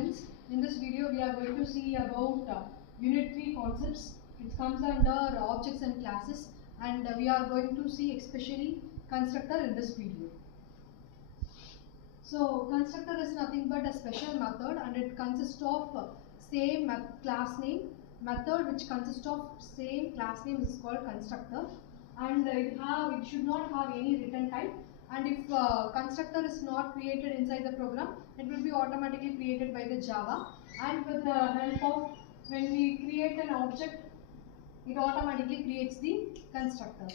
friends. In this video we are going to see about unit 3 concepts. It comes under objects and classes, and we are going to see especially constructor in this video. So constructor is nothing but a special method, and it consists of same class name. Method which consists of same class name is called constructor, and it should not have any written type. And if constructor is not created inside the program, it will be automatically created by the Java. And with the help of, when we create an object, it automatically creates the constructor.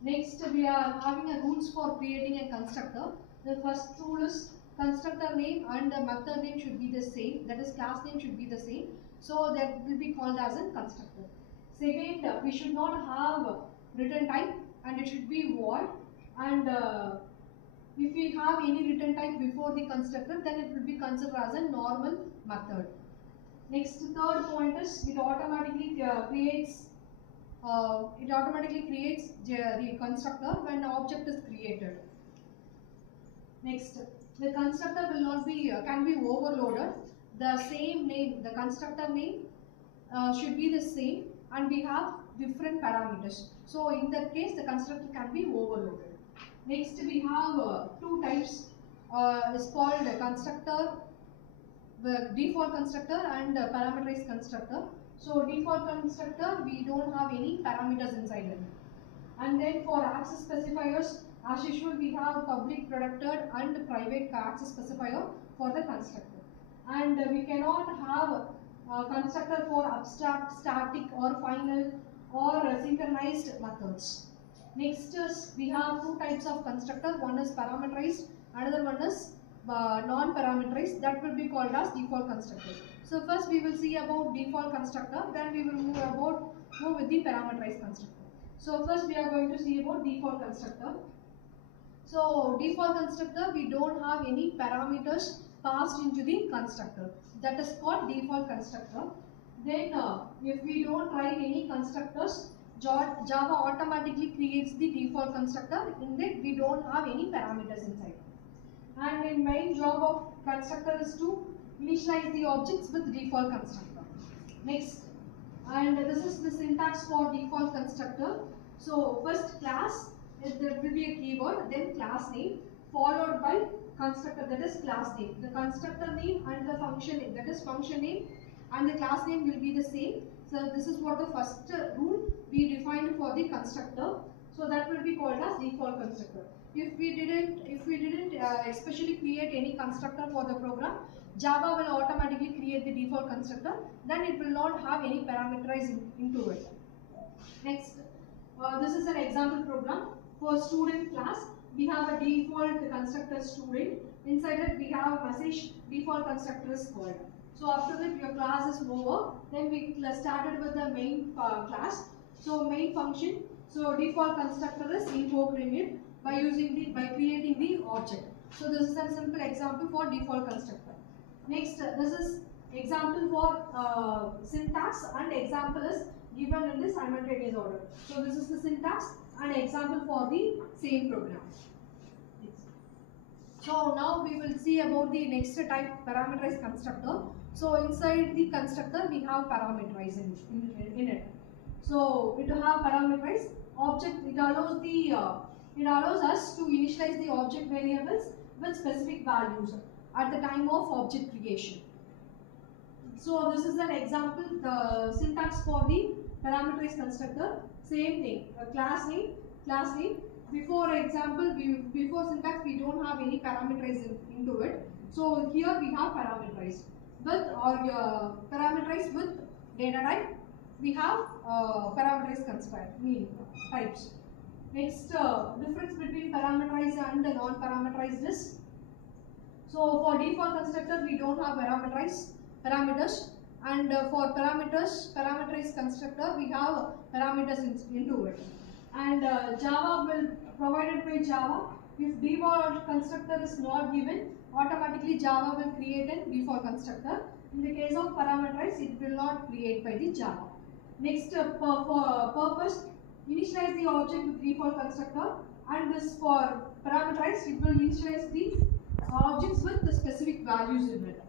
Next, we are having a rules for creating a constructor. The first rule is constructor name and the method name should be the same. That is, class name should be the same. So that will be called as a constructor. Second, we should not have written type, and it should be void. And if we have any written type before the constructor, then it will be considered as a normal method. Next, third point is it automatically creates the constructor when the object is created. Next, the constructor will not be can be overloaded. The same name, the constructor name should be the same, and we have different parameters. So in that case, the constructor can be overloaded. Next, we have two types. It's called constructor, the default constructor and parameterized constructor. So default constructor, we don't have any parameters inside it. And then for access specifiers, as usual, we have public, protected and private access specifier for the constructor. And we cannot have a constructor for abstract, static or final or synchronized methods. Next is we have two types of constructor. One is parameterized, another one is non-parameterized. That will be called as default constructor. So first we will see about default constructor, then we will move with the parameterized constructor. So first we are going to see about default constructor. So default constructor, we don't have any parameters passed into the constructor. That is called default constructor. Then if we don't write any constructors, Java automatically creates the default constructor. In that we don't have any parameters inside. And the main job of constructor is to initialize the objects with default constructor. Next, and this is the syntax for default constructor. So first class, there will be a keyword, then class name, followed by constructor, that is class name. The constructor name and the function name, that is function name, and the class name will be the same. So this is what the first rule we defined for the constructor. So that will be called as default constructor. If we didn't especially create any constructor for the program, Java will automatically create the default constructor. Then it will not have any parameterized into it. Next, this is an example program for student class. We have a default constructor student. Inside it we have a message default constructor is called. So after that your class is over. Then we started with the main class. So main function. So default constructor is invoked in it by creating the object. So this is a simple example for default constructor. Next, this is example for syntax, and example is given in the simultaneous order. So this is the syntax and example for the same program. So now we will see about the next type, parameterized constructor. So inside the constructor we have parameterized in it. So it have parameterized object. It allows us to initialize the object variables with specific values at the time of object creation. So this is an example, the syntax for the parameterized constructor. Same thing, class name. Before example, before syntax we don't have any parameterized into it. So here we have parameterized. But parameterized with data type, we have parameterized types. Next, difference between parameterized and non-parameterized is, so for default constructor we don't have parameters, and for parameterized constructor we have parameters into it. And Java will, provided by Java, if default constructor is not given, automatically Java will create a default constructor. In the case of parameterized, it will not create by the Java. Next, for purpose, initialize the object with default constructor, and this for parameterized, it will initialize the objects with the specific values in it.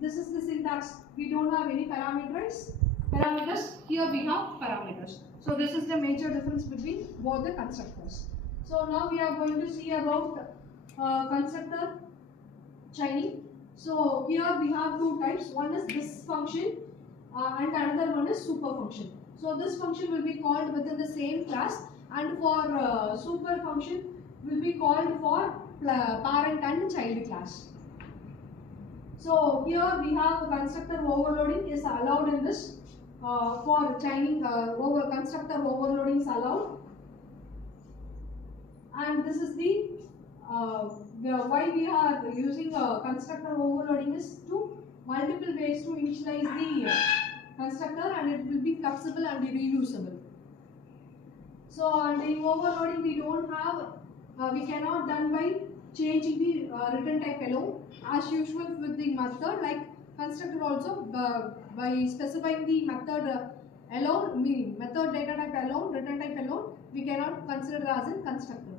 This is the syntax. We don't have any parameters. Here we have parameters. So this is the major difference between both the constructors. So now we are going to see about constructor chaining. So here we have two types. One is this function and another one is super function. So this function will be called within the same class, and for super function will be called for parent and child class. So here we have constructor overloading is allowed in this for chaining constructor overloading is allowed, and this is the why we are using constructor overloading is to multiple ways to initialize the constructor, and it will be flexible and reusable. So and in overloading we don't have we cannot done by changing the return type alone. As usual with the method, like constructor also by specifying the method alone, meaning method data type alone, return type alone, we cannot consider as a constructor.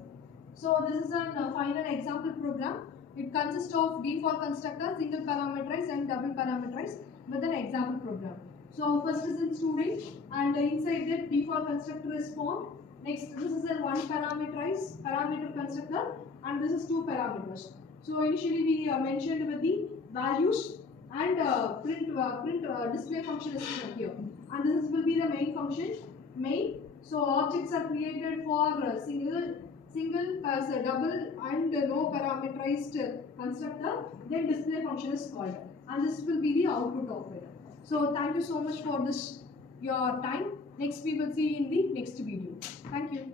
So this is a final example program. It consists of default constructor, single parameterized and double parameterized with an example program. So first is in student, and inside that default constructor is formed. Next, this is a one parameterized parameter constructor, and this is two parameters. So initially we mentioned with the values, and print display function is here, and this will be the main function main. So objects are created for single as a double and no parameterized constructor. Then display function is called, and this will be the output of it. So thank you so much for this your time. Next we will see in the next video. Thank you.